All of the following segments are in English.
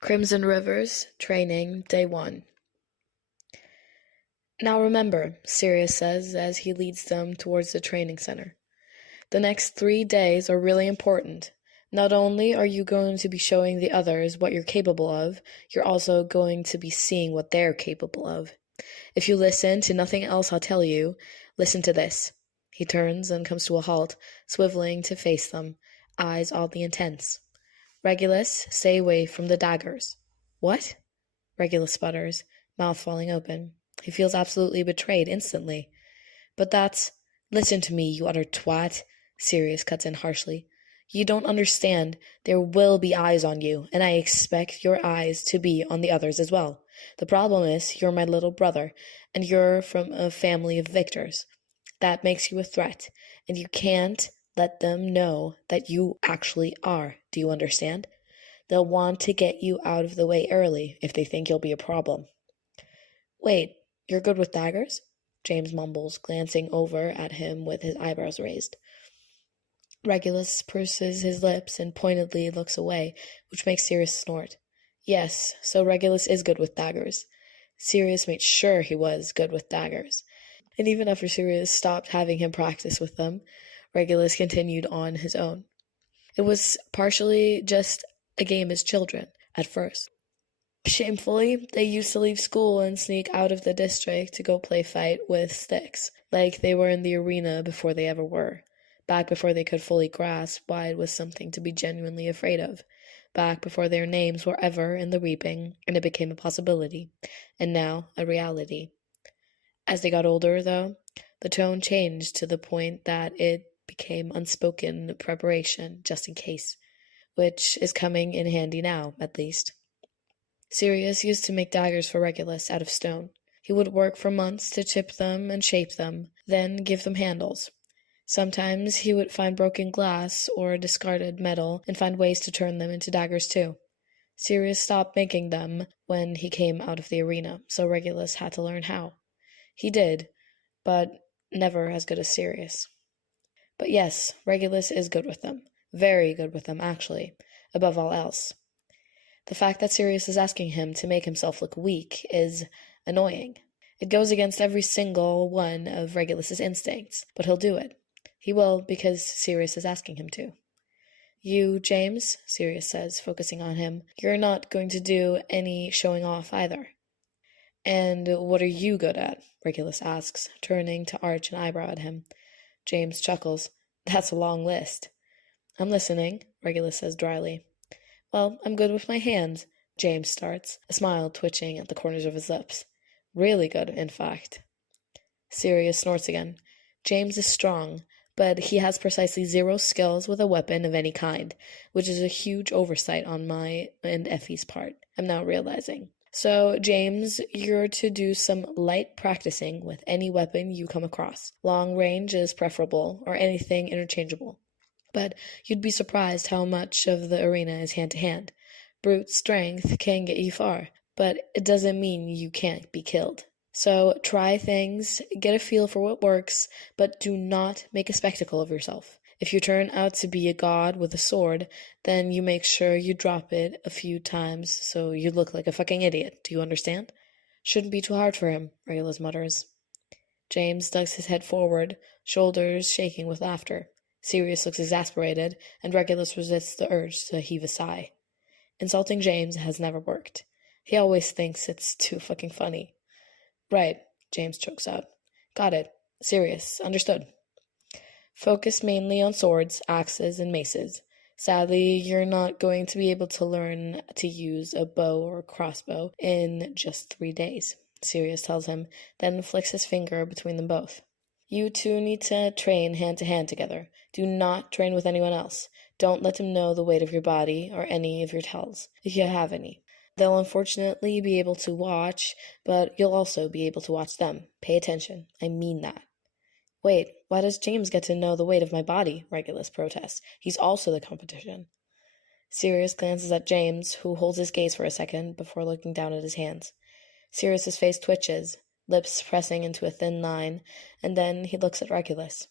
Crimson Rivers, Training, Day 1. Now remember, Sirius says as he leads them towards the training center. The next 3 days are really important. Not only are you going to be showing the others what you're capable of, you're also going to be seeing what they're capable of. If you listen to nothing else I'll tell you, listen to this. He turns and comes to a halt, swiveling to face them, eyes oddly intense. Regulus, stay away from the daggers. What? Regulus sputters, mouth falling open. He feels absolutely betrayed instantly. But that's... Listen to me, you utter twat, Sirius cuts in harshly. You don't understand. There will be eyes on you, and I expect your eyes to be on the others as well. The problem is, you're my little brother, and you're from a family of victors. That makes you a threat, and you can't let them know that you actually are. Do you understand? They'll want to get you out of the way early if they think you'll be a problem. Wait, you're good with daggers? James mumbles, glancing over at him with his eyebrows raised. Regulus purses his lips and pointedly looks away, which makes Sirius snort. Yes, so Regulus is good with daggers. Sirius made sure he was good with daggers. And even after Sirius stopped having him practice with them, Regulus continued on his own. It was partially just a game as children, at first. Shamefully, they used to leave school and sneak out of the district to go play fight with sticks, like they were in the arena before they ever were. Back before they could fully grasp why it was something to be genuinely afraid of. Back before their names were ever in the reaping, and it became a possibility, and now a reality. As they got older, though, the tone changed to the point that it became unspoken preparation, just in case, which is coming in handy now, at least. Sirius used to make daggers for Regulus out of stone. He would work for months to chip them and shape them, then give them handles. Sometimes he would find broken glass or discarded metal and find ways to turn them into daggers too. Sirius stopped making them when he came out of the arena, so Regulus had to learn how. He did, but never as good as Sirius. But yes, Regulus is good with them. Very good with them, actually, above all else. The fact that Sirius is asking him to make himself look weak is annoying. It goes against every single one of Regulus's instincts, but he'll do it. He will because Sirius is asking him to. You, James, Sirius says, focusing on him, you're not going to do any showing off either. And what are you good at? Regulus asks, turning to arch an eyebrow at him. James chuckles. That's a long list. I'm listening, Regulus says dryly. Well, I'm good with my hands, James starts, a smile twitching at the corners of his lips. Really good, in fact. Sirius snorts again. James is strong, but he has precisely 0 skills with a weapon of any kind, which is a huge oversight on my and Effie's part, I'm now realizing. So, James, you're to do some light practicing with any weapon you come across. Long range is preferable, or anything interchangeable. But you'd be surprised how much of the arena is hand-to-hand. Brute strength can get you far, but it doesn't mean you can't be killed. So try things, get a feel for what works, but do not make a spectacle of yourself. If you turn out to be a god with a sword, then you make sure you drop it a few times so you look like a fucking idiot. Do you understand? Shouldn't be too hard for him, Regulus mutters. James ducks his head forward, shoulders shaking with laughter. Sirius looks exasperated, and Regulus resists the urge to heave a sigh. Insulting James has never worked. He always thinks it's too fucking funny. Right, James chokes out. Got it. Sirius. Understood. Focus mainly on swords, axes, and maces. Sadly, you're not going to be able to learn to use a bow or crossbow in just 3 days, Sirius tells him, then flicks his finger between them both. You two need to train hand-to-hand together. Do not train with anyone else. Don't let them know the weight of your body or any of your tells, if you have any. They'll unfortunately be able to watch, but you'll also be able to watch them. Pay attention. I mean that. Wait, why does James get to know the weight of my body? Regulus protests. He's also the competition. Sirius glances at James, who holds his gaze for a second before looking down at his hands. Sirius's face twitches, lips pressing into a thin line, and then he looks at Regulus.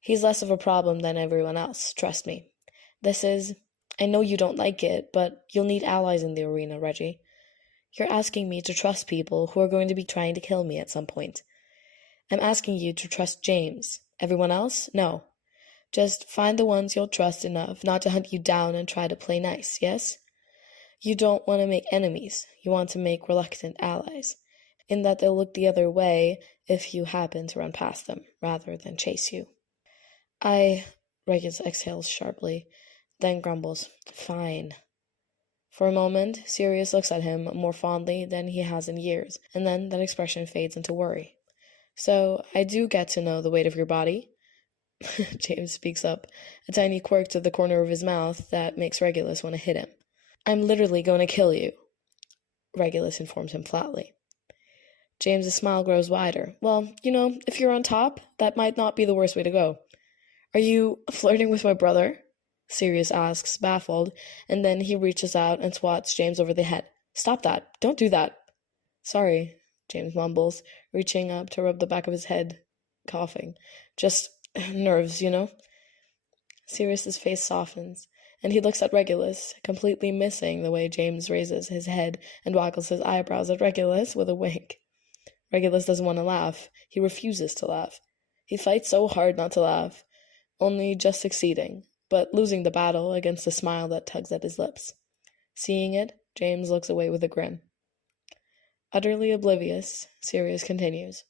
He's less of a problem than everyone else, trust me. This is I know you don't like it, but you'll need allies in the arena, Reggie. You're asking me to trust people who are going to be trying to kill me at some point. I'm asking you to trust James. Everyone else? No. Just find the ones you'll trust enough not to hunt you down and try to play nice, yes? You don't want to make enemies. You want to make reluctant allies, in that they'll look the other way if you happen to run past them, rather than chase you. Regulus exhales sharply, then grumbles, Fine. For a moment, Sirius looks at him more fondly than he has in years, and then that expression fades into worry. So, I do get to know the weight of your body? James speaks up, a tiny quirk to the corner of his mouth that makes Regulus want to hit him. I'm literally going to kill you, Regulus informs him flatly. James's smile grows wider. Well, if you're on top, that might not be the worst way to go. Are you flirting with my brother? Sirius asks, baffled, and then he reaches out and swats James over the head. Stop that. Don't do that. Sorry, James mumbles, reaching up to rub the back of his head, coughing. Just nerves, Sirius's face softens, and he looks at Regulus, completely missing the way James raises his head and waggles his eyebrows at Regulus with a wink. Regulus doesn't want to laugh. He refuses to laugh. He fights so hard not to laugh, only just succeeding, but losing the battle against the smile that tugs at his lips. Seeing it, James looks away with a grin. Utterly oblivious, Sirius continues.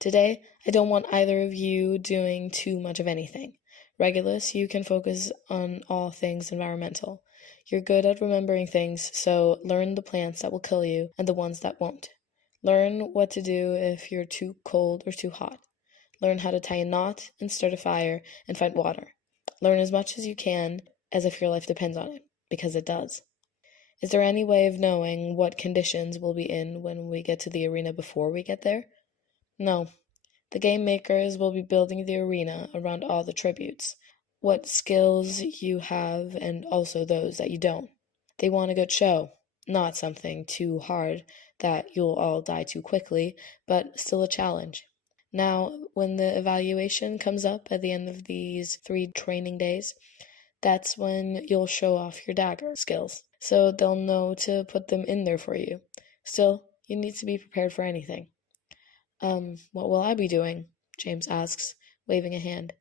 Today, I don't want either of you doing too much of anything. Regulus, you can focus on all things environmental. You're good at remembering things, so learn the plants that will kill you and the ones that won't. Learn what to do if you're too cold or too hot. Learn how to tie a knot and start a fire and find water. Learn as much as you can as if your life depends on it, because it does. Is there any way of knowing what conditions we'll be in when we get to the arena before we get there? No. The game makers will be building the arena around all the tributes, what skills you have and also those that you don't. They want a good show, not something too hard that you'll all die too quickly, but still a challenge. Now, when the evaluation comes up at the end of these 3 training days, that's when you'll show off your dagger skills, so they'll know to put them in there for you. Still, you need to be prepared for anything. What will I be doing? James asks, waving a hand.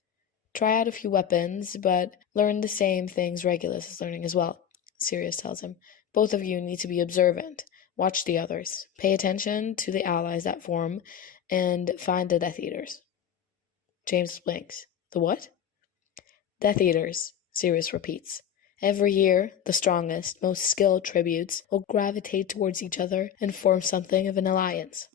Try out a few weapons, but learn the same things Regulus is learning as well, Sirius tells him. Both of you need to be observant. Watch the others. Pay attention to the allies that form, and find the Death Eaters. James blinks. The what? Death Eaters, Sirius repeats. Every year, the strongest, most skilled tributes will gravitate towards each other and form something of an alliance.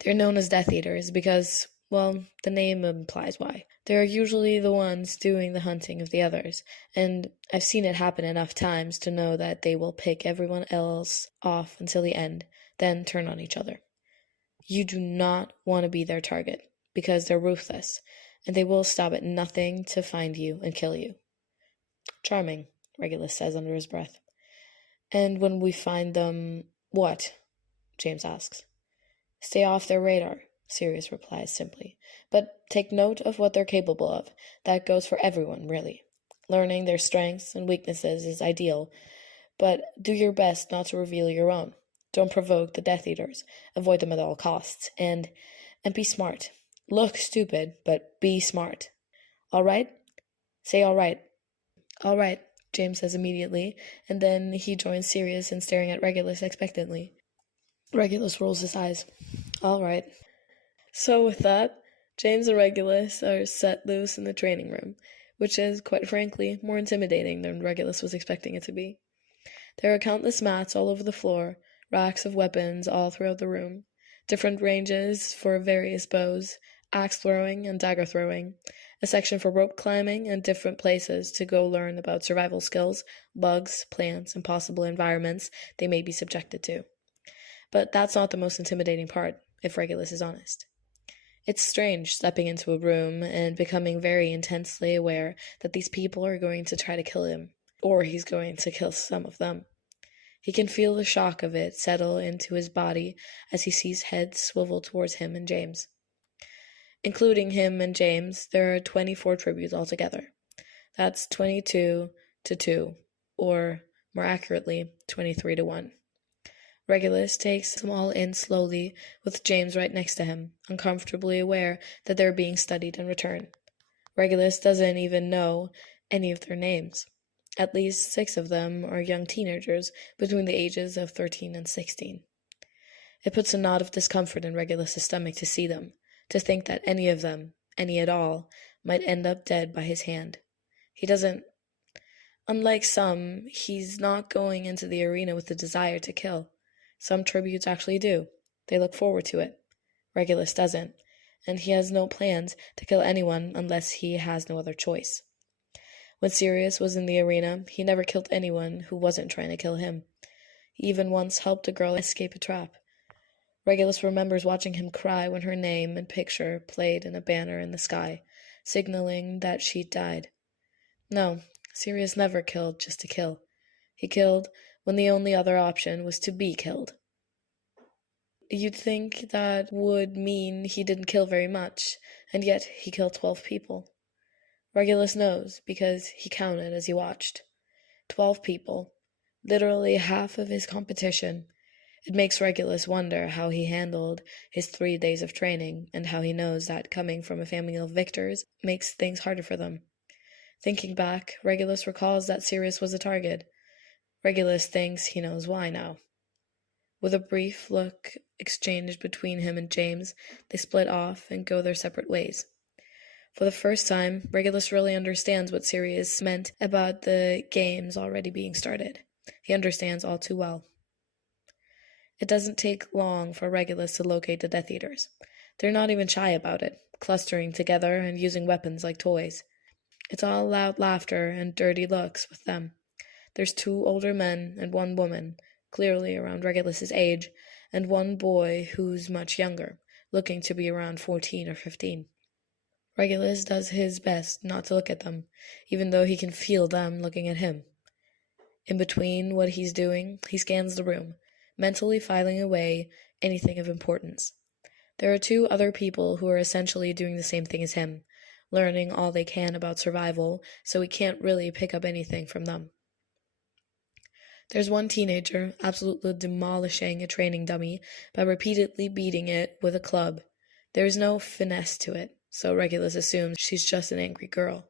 They're known as Death Eaters because, well, the name implies why. They're usually the ones doing the hunting of the others, and I've seen it happen enough times to know that they will pick everyone else off until the end, then turn on each other. You do not want to be their target, because they're ruthless, and they will stop at nothing to find you and kill you. Charming, Regulus says under his breath. And when we find them, what? James asks. Stay off their radar, Sirius replies simply. But take note of what they're capable of. That goes for everyone, really. Learning their strengths and weaknesses is ideal, but do your best not to reveal your own. Don't provoke the Death Eaters. Avoid them at all costs. And be smart. Look stupid, but be smart. All right? Say all right. All right, James says immediately, and then he joins Sirius in staring at Regulus expectantly. Regulus rolls his eyes. All right. So with that, James and Regulus are set loose in the training room, which is, quite frankly, more intimidating than Regulus was expecting it to be. There are countless mats all over the floor, racks of weapons all throughout the room, different ranges for various bows, axe throwing and dagger throwing, a section for rope climbing, and different places to go learn about survival skills, bugs, plants, and possible environments they may be subjected to. But that's not the most intimidating part, if Regulus is honest. It's strange stepping into a room and becoming very intensely aware that these people are going to try to kill him, or he's going to kill some of them. He can feel the shock of it settle into his body as he sees heads swivel towards him and James. Including him and James, there are 24 tributes altogether. That's 22 to 2. or, more accurately, 23-1. Regulus takes them all in slowly, with James right next to him, uncomfortably aware that they're being studied in return. Regulus doesn't even know any of their names. At least 6 of them are young teenagers between the ages of 13 and 16. It puts a knot of discomfort in Regulus's stomach to see them, to think that any of them, any at all, might end up dead by his hand. He doesn't. Unlike some, he's not going into the arena with the desire to kill. Some tributes actually do. They look forward to it. Regulus doesn't, and he has no plans to kill anyone unless he has no other choice. When Sirius was in the arena, he never killed anyone who wasn't trying to kill him. He even once helped a girl escape a trap. Regulus remembers watching him cry when her name and picture played in a banner in the sky, signaling that she'd died. No, Sirius never killed just to kill. He killed when the only other option was to be killed. You'd think that would mean he didn't kill very much, and yet he killed 12 people. Regulus knows because he counted as he watched. 12 people, literally half of his competition. It makes Regulus wonder how he handled his 3 days of training, and how he knows that coming from a family of victors makes things harder for them. Thinking back, Regulus recalls that Sirius was a target. Regulus thinks he knows why now. With a brief look exchanged between him and James, they split off and go their separate ways. For the first time, Regulus really understands what Sirius meant about the games already being started. He understands all too well. It doesn't take long for Regulus to locate the Death Eaters. They're not even shy about it, clustering together and using weapons like toys. It's all loud laughter and dirty looks with them. There's 2 older men and 1 woman, clearly around Regulus's age, and 1 boy who's much younger, looking to be around 14 or 15. Regulus does his best not to look at them, even though he can feel them looking at him. In between what he's doing, he scans the room, mentally filing away anything of importance. There are 2 other people who are essentially doing the same thing as him, learning all they can about survival, so he can't really pick up anything from them. There's 1 teenager absolutely demolishing a training dummy by repeatedly beating it with a club. There's no finesse to it, so Regulus assumes she's just an angry girl.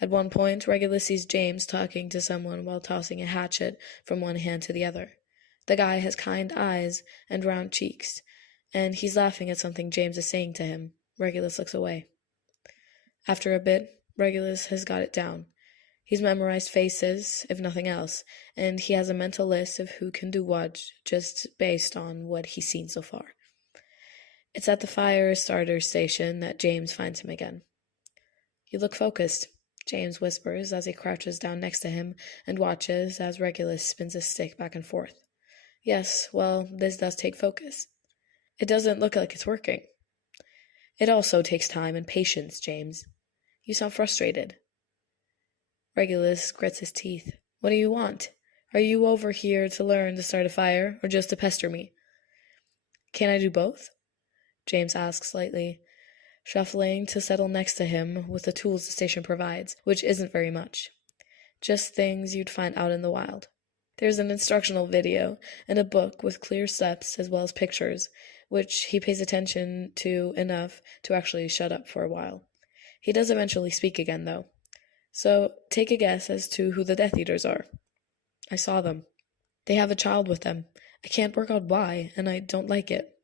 At one point, Regulus sees James talking to someone while tossing a hatchet from one hand to the other. The guy has kind eyes and round cheeks, and he's laughing at something James is saying to him. Regulus looks away. After a bit, Regulus has got it down. He's memorized faces, if nothing else, and he has a mental list of who can do what, just based on what he's seen so far. It's at the fire starter station that James finds him again. "You look focused," James whispers as he crouches down next to him and watches as Regulus spins his stick back and forth. "Yes, well, this does take focus. It doesn't look like it's working." "It also takes time and patience, James. You sound frustrated." Regulus grits his teeth. "What do you want? Are you over here to learn to start a fire, or just to pester me?" "Can I do both?" James asks lightly, shuffling to settle next to him with the tools the station provides, which isn't very much. Just things you'd find out in the wild. There's an instructional video and a book with clear steps as well as pictures, which he pays attention to enough to actually shut up for a while. He does eventually speak again, though. "So, take a guess as to who the Death Eaters are." "I saw them. They have a child with them. I can't work out why, and I don't like it."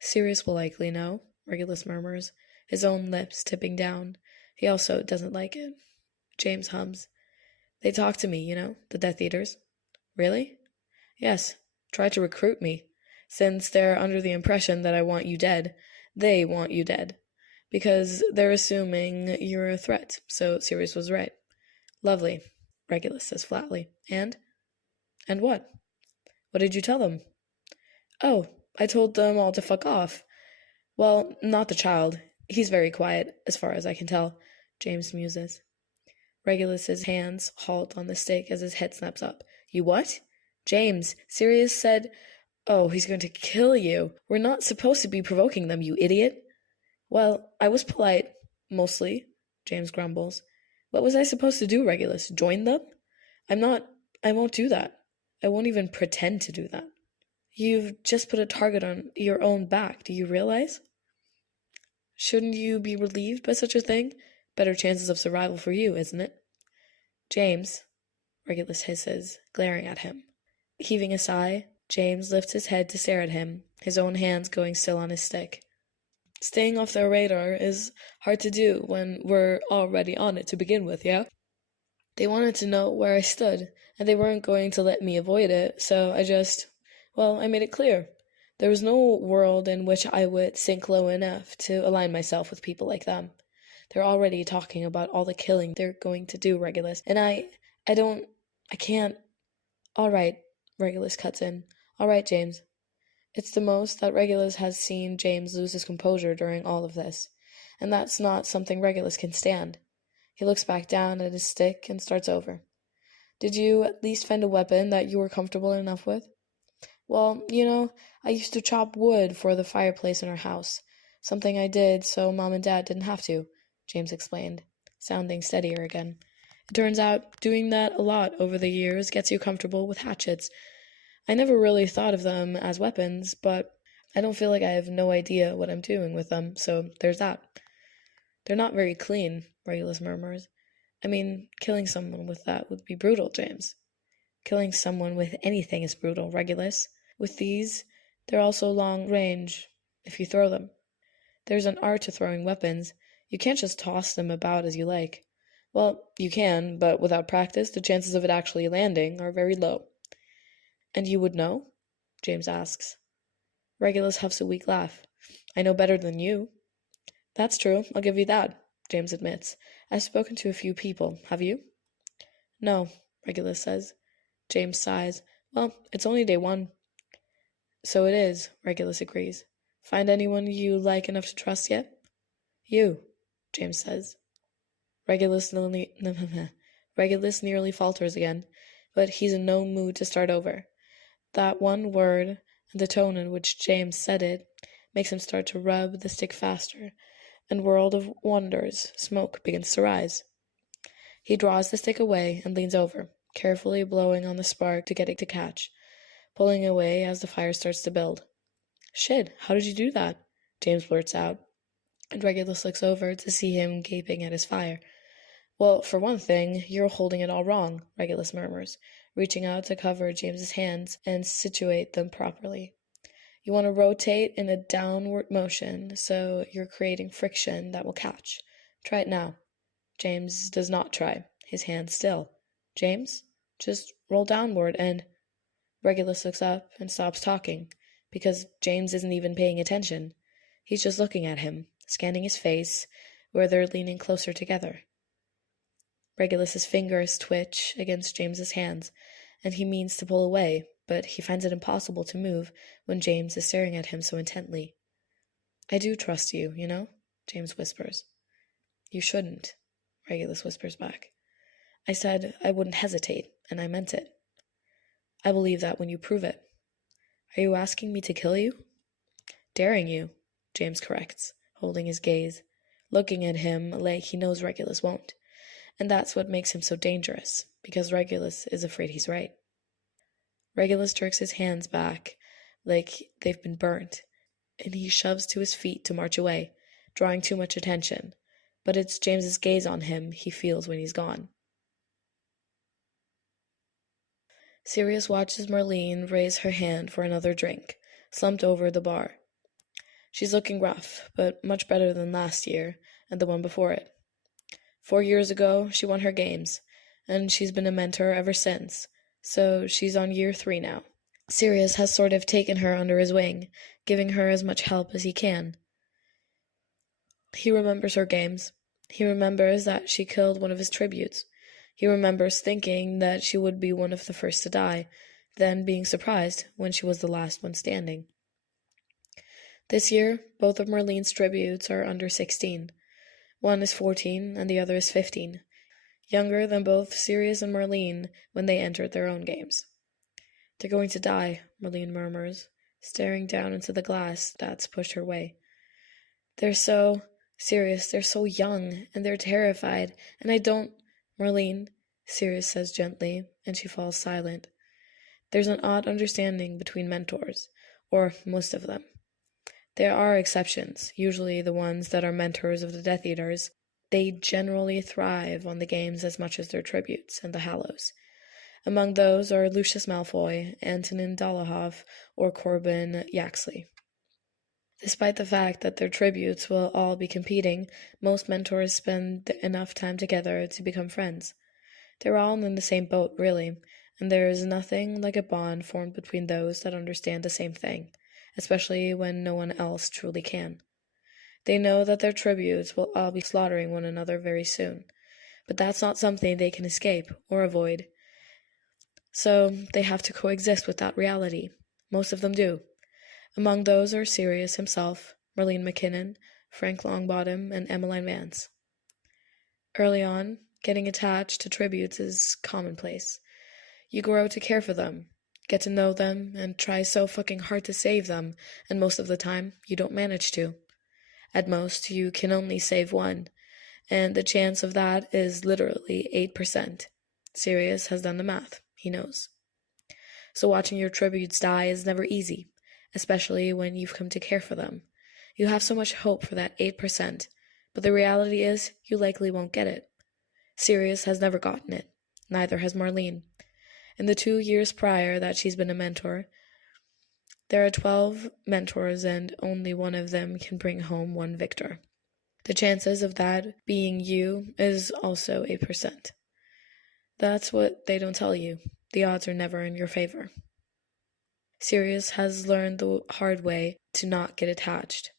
"Sirius will likely know," Regulus murmurs, his own lips tipping down. He also doesn't like it. James hums. "They talk to me, the Death Eaters." "Really?" "Yes. Try to recruit me. Since they're under the impression that I want you dead, they want you dead. Because they're assuming you're a threat, so Sirius was right." "Lovely," Regulus says flatly. "And?" "And what?" "What did you tell them?" "Oh, I told them all to fuck off. Well, not the child. He's very quiet, as far as I can tell," James muses. Regulus's hands halt on the stick as his head snaps up. "You what?" "James, Sirius said—" "Oh, he's going to kill you. We're not supposed to be provoking them, you idiot." "Well, I was polite, mostly," James grumbles. "What was I supposed to do, Regulus? Join them?" I won't do that. I won't even pretend to do that. You've just put a target on your own back, do you realize? Shouldn't you be relieved by such a thing? Better chances of survival for you, isn't it? James, Regulus hisses, glaring at him. Heaving a sigh, James lifts his head to stare at him, his own hands going still on his stick. Staying off their radar is hard to do when we're already on it to begin with, yeah? They wanted to know where I stood, and they weren't going to let me avoid it, so I made it clear. There was no world in which I would sink low enough to align myself with people like them. They're already talking about all the killing they're going to do, Regulus, and I can't. All right, Regulus cuts in. All right, James. It's the most that Regulus has seen James lose his composure during all of this, and that's not something Regulus can stand. He looks back down at his stick and starts over. Did you at least find a weapon that you were comfortable enough with? Well, I used to chop wood for the fireplace in our house. Something I did so Mom and Dad didn't have to, James explained, sounding steadier again. It turns out doing that a lot over the years gets you comfortable with hatchets. I never really thought of them as weapons, but I don't feel like I have no idea what I'm doing with them, so there's that. They're not very clean, Regulus murmurs. I mean, killing someone with that would be brutal, James. Killing someone with anything is brutal, Regulus. With these, they're also long range, if you throw them. There's an art to throwing weapons. You can't just toss them about as you like. Well, you can, but without practice, the chances of it actually landing are very low. And you would know? James asks. Regulus huffs a weak laugh. I know better than you. That's true, I'll give you that, James admits. I've spoken to a few people, have you? No, Regulus says. James sighs. Well, it's only day one. So it is, Regulus agrees. Find anyone you like enough to trust yet? You, James says. Regulus nearly falters again, but he's in no mood to start over. That one word, and the tone in which James said it, makes him start to rub the stick faster, and world of wonders, smoke begins to rise. He draws the stick away and leans over, carefully blowing on the spark to get it to catch, pulling away as the fire starts to build. Shit, how did you do that? James blurts out, and Regulus looks over to see him gaping at his fire. Well, for one thing, you're holding it all wrong, Regulus murmurs, reaching out to cover James's hands and situate them properly. You want to rotate in a downward motion, so you're creating friction that will catch. Try it now. James does not try, his hands still. James, just roll downward and... Regulus looks up and stops talking, because James isn't even paying attention. He's just looking at him, scanning his face, where they're leaning closer together. Regulus's fingers twitch against James's hands, and he means to pull away, but he finds it impossible to move when James is staring at him so intently. I do trust you, James whispers. You shouldn't, Regulus whispers back. I said I wouldn't hesitate, and I meant it. I believe that when you prove it. Are you asking me to kill you? Daring you, James corrects, holding his gaze, looking at him like he knows Regulus won't. And that's what makes him so dangerous, because Regulus is afraid he's right. Regulus jerks his hands back like they've been burnt, and he shoves to his feet to march away, drawing too much attention. But it's James's gaze on him he feels when he's gone. Sirius watches Merlene raise her hand for another drink, slumped over the bar. She's looking rough, but much better than last year and the one before it. 4 years ago, she won her games, and she's been a mentor ever since, so she's on year 3 now. Sirius has sort of taken her under his wing, giving her as much help as he can. He remembers her games. He remembers that she killed one of his tributes. He remembers thinking that she would be one of the first to die, then being surprised when she was the last one standing. This year, both of Merlene's tributes are under 16. One is 14 and the other is 15, younger than both Sirius and Merlene when they entered their own games. They're going to die, Merlene murmurs, staring down into the glass that's pushed her way. They're so young, and they're terrified, and I don't... Merlene, Sirius says gently, and she falls silent. There's an odd understanding between mentors, or most of them. There are exceptions, usually the ones that are mentors of the Death Eaters. They generally thrive on the games as much as their tributes and the Hallows. Among those are Lucius Malfoy, Antonin Dolohov, or Corbin Yaxley. Despite the fact that their tributes will all be competing, most mentors spend enough time together to become friends. They're all in the same boat, really, and there is nothing like a bond formed between those that understand the same thing, especially when no one else truly can. They know that their tributes will all be slaughtering one another very soon, but that's not something they can escape or avoid. So they have to coexist with that reality. Most of them do. Among those are Sirius himself, Merlene McKinnon, Frank Longbottom, and Emmeline Vance. Early on, getting attached to tributes is commonplace. You grow to care for them, get to know them, and try so fucking hard to save them, and most of the time, you don't manage to. At most, you can only save one, and the chance of that is literally 8%. Sirius has done the math, he knows. So watching your tributes die is never easy, especially when you've come to care for them. You have so much hope for that 8%, but the reality is you likely won't get it. Sirius has never gotten it. Neither has Marlene. In the 2 years prior that she's been a mentor, there are 12 mentors and only one of them can bring home one victor. The chances of that being you is also 8%. That's what they don't tell you. The odds are never in your favor. Sirius has learned the hard way to not get attached,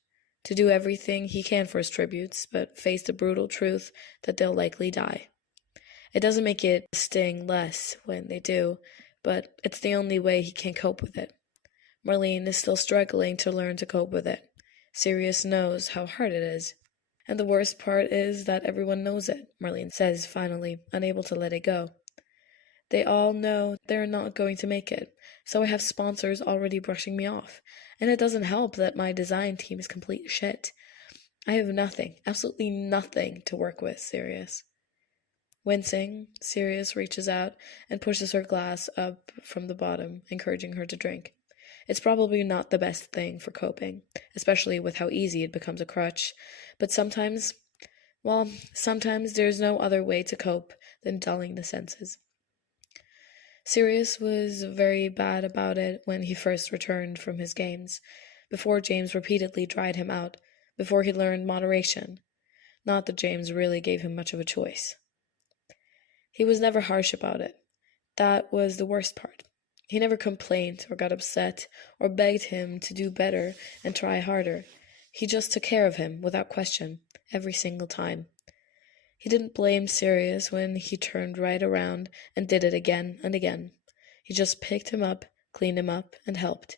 to do everything he can for his tributes, but face the brutal truth that they'll likely die. It doesn't make it sting less when they do, but it's the only way he can cope with it. Marlene is still struggling to learn to cope with it. Sirius knows how hard it is. And the worst part is that everyone knows it, Marlene says finally, unable to let it go. They all know they're not going to make it, so I have sponsors already brushing me off. And it doesn't help that my design team is complete shit. I have nothing, absolutely nothing to work with, Sirius. Wincing, Sirius reaches out and pushes her glass up from the bottom, encouraging her to drink. It's probably not the best thing for coping, especially with how easy it becomes a crutch, but sometimes there's no other way to cope than dulling the senses. Sirius was very bad about it when he first returned from his games, before James repeatedly dried him out, before he learned moderation. Not that James really gave him much of a choice. He was never harsh about it. That was the worst part. He never complained or got upset or begged him to do better and try harder. He just took care of him without question, every single time. He didn't blame Sirius when he turned right around and did it again and again. He just picked him up, cleaned him up, and helped.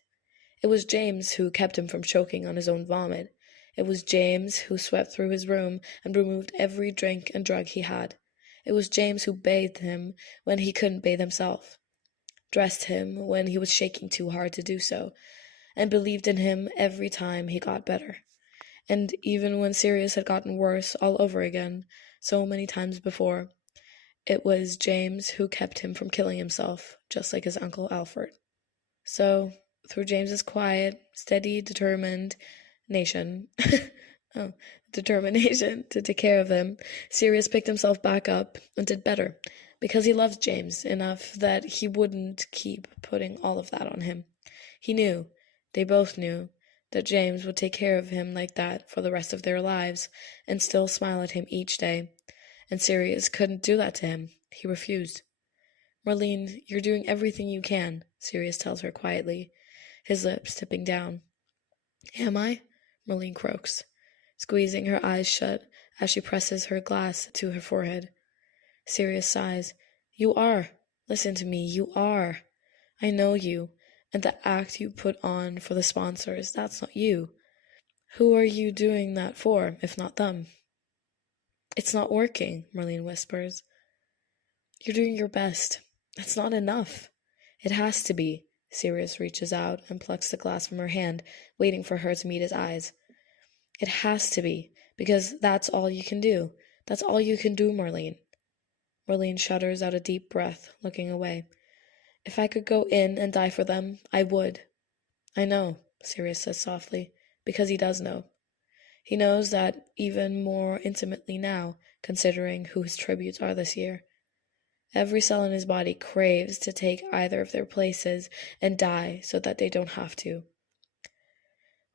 It was James who kept him from choking on his own vomit. It was James who swept through his room and removed every drink and drug he had. It was James who bathed him when he couldn't bathe himself, dressed him when he was shaking too hard to do so, and believed in him every time he got better. And even when Sirius had gotten worse all over again, so many times before, it was James who kept him from killing himself, just like his uncle Alfred. So, through James's quiet, steady, determination to take care of him, Sirius picked himself back up and did better, because he loved James enough that he wouldn't keep putting all of that on him. He knew, they both knew, that James would take care of him like that for the rest of their lives and still smile at him each day. And Sirius couldn't do that to him. He refused. Marlene, you're doing everything you can, Sirius tells her quietly, his lips tipping down. Am I? Marlene croaks, squeezing her eyes shut as she presses her glass to her forehead. Sirius sighs. You are. Listen to me, you are. I know you. And the act you put on for the sponsors, that's not you. Who are you doing that for, if not them? It's not working, Marlene whispers. You're doing your best. That's not enough. It has to be. Sirius reaches out and plucks the glass from her hand, waiting for her to meet his eyes. It has to be, because that's all you can do. That's all you can do, Marlene. Marlene shudders out a deep breath, looking away. If I could go in and die for them, I would. I know, Sirius says softly, because he does know. He knows that even more intimately now, considering who his tributes are this year. Every cell in his body craves to take either of their places and die so that they don't have to.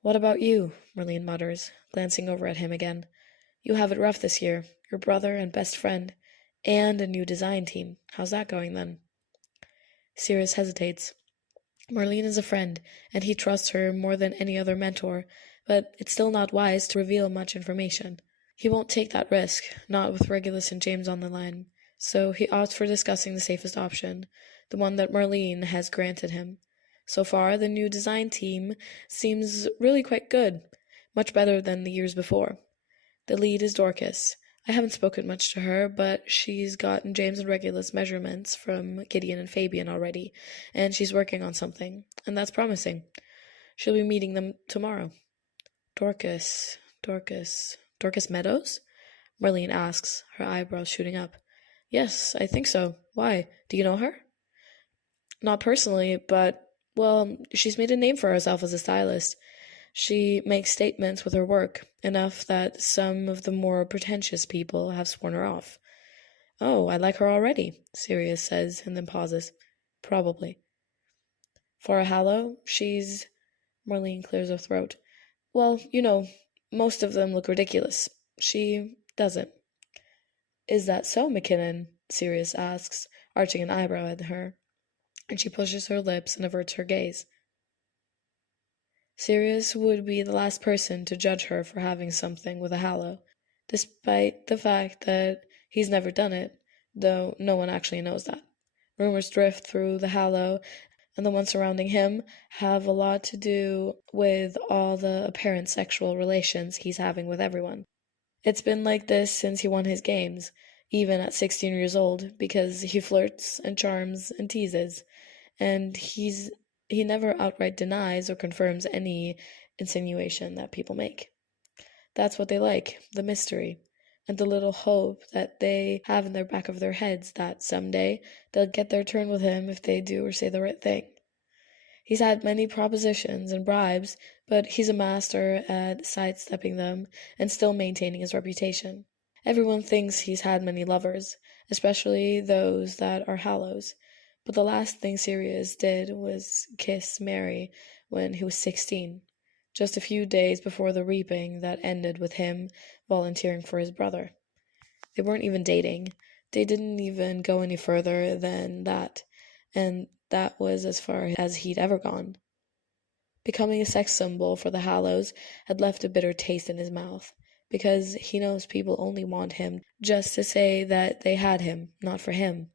What about you? Marlene mutters, glancing over at him again. You have it rough this year. Your brother and best friend. And a new design team. How's that going then? Sirius hesitates. Marlene is a friend, and he trusts her more than any other mentor, but it's still not wise to reveal much information. He won't take that risk, not with Regulus and James on the line, so he opts for discussing the safest option, the one that Marlene has granted him. So far, the new design team seems really quite good, much better than the years before. The lead is Dorcas. I haven't spoken much to her, but she's gotten James and Regulus measurements from Gideon and Fabian already, and she's working on something, and that's promising. She'll be meeting them tomorrow. Dorcas Meadows? Marlene asks, her eyebrows shooting up. Yes, I think so. Why? Do you know her? Not personally, but, well, she's made a name for herself as a stylist. She makes statements with her work, enough that some of the more pretentious people have sworn her off. Oh, I like her already, Sirius says, and then pauses. Probably. For a Hallow, she's... Marlene clears her throat. Well, you know, most of them look ridiculous. She doesn't. Is that so, McKinnon? Sirius asks, arching an eyebrow at her, and she pushes her lips and averts her gaze. Sirius would be the last person to judge her for having something with a Hallow, despite the fact that he's never done it, though no one actually knows that. Rumors drift through the Hallow, and the ones surrounding him have a lot to do with all the apparent sexual relations he's having with everyone. It's been like this since he won his games, even at 16 years old, because he flirts and charms and teases, and he never outright denies or confirms any insinuation that people make. That's what they like, the mystery, and the little hope that they have in the back of their heads that someday they'll get their turn with him if they do or say the right thing. He's had many propositions and bribes, but he's a master at sidestepping them and still maintaining his reputation. Everyone thinks he's had many lovers, especially those that are Hallows. But the last thing Sirius did was kiss Mary when he was 16, just a few days before the reaping that ended with him volunteering for his brother. They weren't even dating. They didn't even go any further than that, and that was as far as he'd ever gone. Becoming a sex symbol for the Hallows had left a bitter taste in his mouth, because he knows people only want him just to say that they had him, not for him.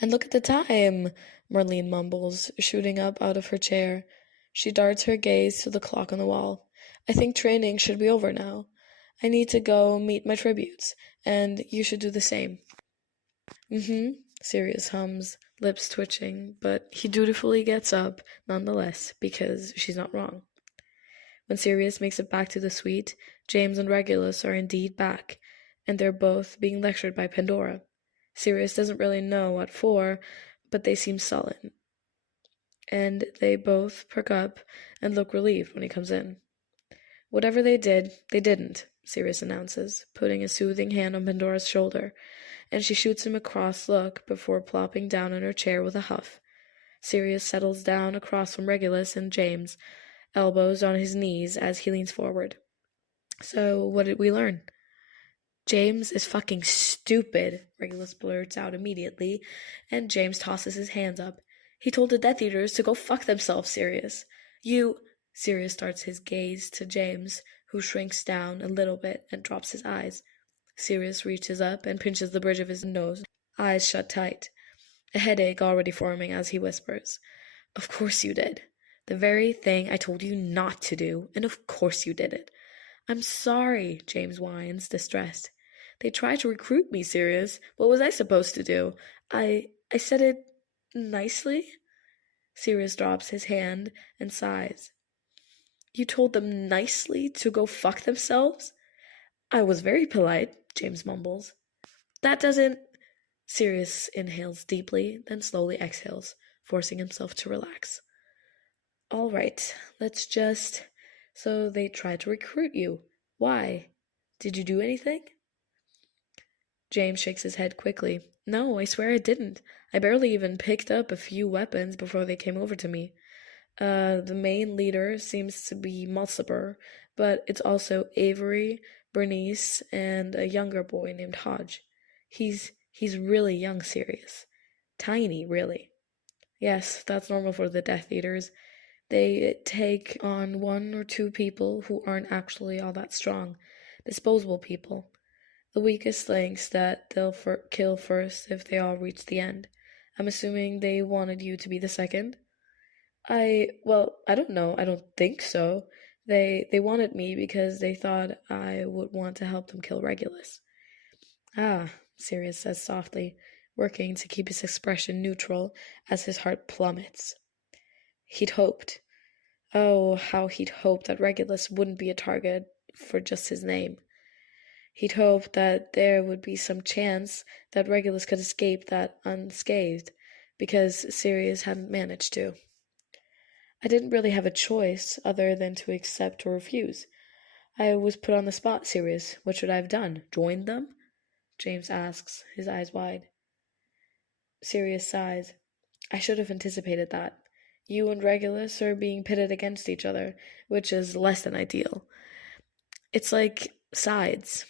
And look at the time, Marlene mumbles, shooting up out of her chair. She darts her gaze to the clock on the wall. I think training should be over now. I need to go meet my tributes, and you should do the same. Sirius hums, lips twitching, but he dutifully gets up nonetheless, because she's not wrong. When Sirius makes it back to the suite, James and Regulus are indeed back, and they're both being lectured by Pandora. Sirius doesn't really know what for, but they seem sullen, and they both perk up and look relieved when he comes in. Whatever they did, they didn't, Sirius announces, putting a soothing hand on Pandora's shoulder, and she shoots him a cross look before plopping down in her chair with a huff. Sirius settles down across from Regulus and James, elbows on his knees as he leans forward. So, what did we learn? James is fucking stupid, Regulus blurts out immediately, and James tosses his hands up. He told the Death Eaters to go fuck themselves, Sirius. Sirius starts his gaze to James, who shrinks down a little bit and drops his eyes. Sirius reaches up and pinches the bridge of his nose, eyes shut tight, a headache already forming as he whispers. Of course you did. The very thing I told you not to do, and of course you did it. I'm sorry, James whines, distressed. They tried to recruit me, Sirius. What was I supposed to do? I said it nicely? Sirius drops his hand and sighs. You told them nicely to go fuck themselves? I was very polite, James mumbles. That doesn't... Sirius inhales deeply, then slowly exhales, forcing himself to relax. All right, let's just... So they tried to recruit you. Why? Did you do anything? James shakes his head quickly. No, I swear I didn't. I barely even picked up a few weapons before they came over to me. The main leader seems to be Mulciber, but it's also Avery, Bernice, and a younger boy named Hodge. He's really young, Sirius. Tiny, really. Yes, that's normal for the Death Eaters. They take on one or two people who aren't actually all that strong. Disposable people. The weakest links that they'll kill first if they all reach the end. I'm assuming they wanted you to be the second? Well, I don't know. I don't think so. They wanted me because they thought I would want to help them kill Regulus. Ah, Sirius says softly, working to keep his expression neutral as his heart plummets. He'd hoped. Oh, how he'd hoped that Regulus wouldn't be a target for just his name. He'd hoped that there would be some chance that Regulus could escape that unscathed, because Sirius hadn't managed to. I didn't really have a choice other than to accept or refuse. I was put on the spot, Sirius. What should I have done? Joined them? James asks, his eyes wide. Sirius sighs. I should have anticipated that. You and Regulus are being pitted against each other, which is less than ideal. It's like sides.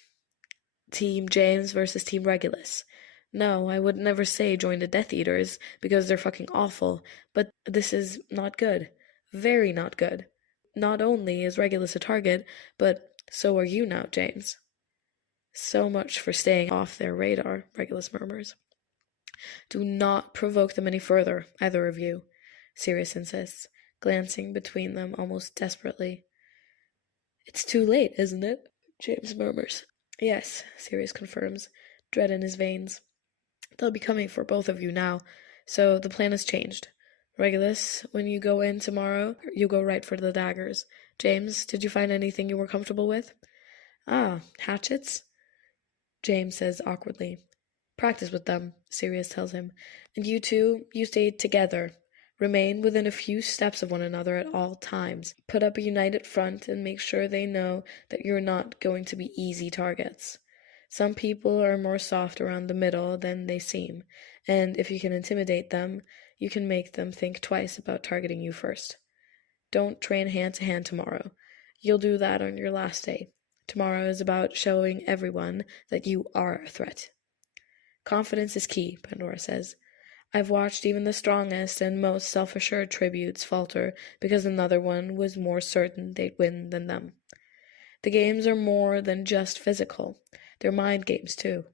Team James versus Team Regulus. No, I would never say join the Death Eaters because they're fucking awful, but this is not good. Very not good. Not only is Regulus a target, but so are you now, James. So much for staying off their radar, Regulus murmurs. Do not provoke them any further, either of you, Sirius insists, glancing between them almost desperately. It's too late, isn't it? James murmurs. Yes, Sirius confirms, dread in his veins. They'll be coming for both of you now, so the plan has changed. Regulus, when you go in tomorrow, you go right for the daggers. James, did you find anything you were comfortable with? Ah, hatchets? James says awkwardly. Practice with them, Sirius tells him. And you two, you stay together. Remain within a few steps of one another at all times. Put up a united front and make sure they know that you're not going to be easy targets. Some people are more soft around the middle than they seem, and if you can intimidate them, you can make them think twice about targeting you first. Don't train hand-to-hand tomorrow. You'll do that on your last day. Tomorrow is about showing everyone that you are a threat. Confidence is key, Pandora says. I've watched even the strongest and most self-assured tributes falter because another one was more certain they'd win than them. The games are more than just physical. They're mind games, too.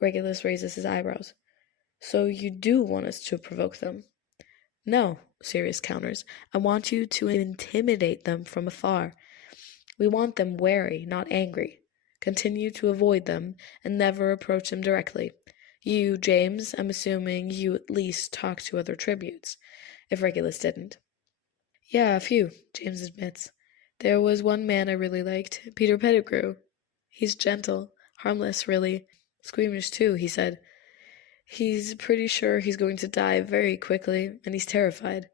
Regulus raises his eyebrows. So you do want us to provoke them? No, Sirius counters. I want you to intimidate them from afar. We want them wary, not angry. Continue to avoid them and never approach them directly. You, James, I'm assuming you at least talked to other tributes, if Regulus didn't. Yeah, a few, James admits. There was one man I really liked, Peter Pettigrew. He's gentle, harmless, really. Squeamish, too, he said. He's pretty sure he's going to die very quickly, and he's terrified.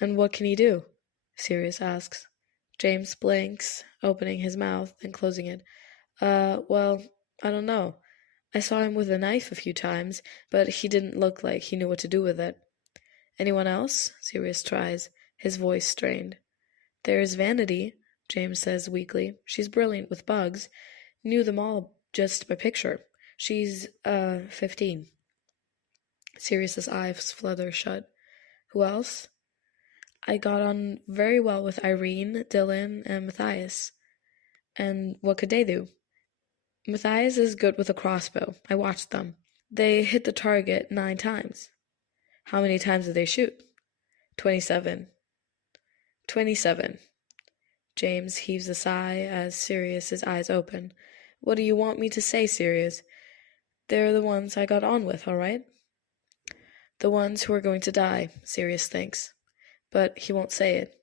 And what can he do? Sirius asks. James blinks, opening his mouth and closing it. Well, I don't know. I saw him with a knife a few times, but he didn't look like he knew what to do with it. Anyone else? Sirius tries, his voice strained. There's Vanity, James says weakly. She's brilliant with bugs. Knew them all just by picture. She's, 15. Sirius's eyes flutter shut. Who else? I got on very well with Irene, Dylan, and Matthias. And what could they do? Matthias is good with a crossbow. I watched them. They hit the target 9 times. How many times did they shoot? 27. 27. James heaves a sigh as Sirius's eyes open. What do you want me to say, Sirius? They're the ones I got on with, all right? The ones who are going to die, Sirius thinks. But he won't say it.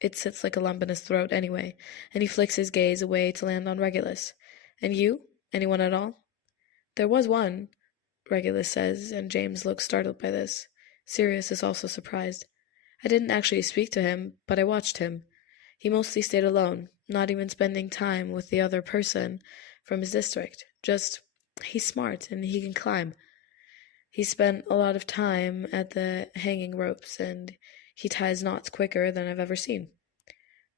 It sits like a lump in his throat anyway, and he flicks his gaze away to land on Regulus. And you? Anyone at all? There was one. Regulus says, and James looks startled by this. Sirius is also surprised. I didn't actually speak to him, but I watched him. He mostly stayed alone, not even spending time with the other person from his district. Just, he's smart and he can climb. He spent a lot of time at the hanging ropes, and he ties knots quicker than I've ever seen.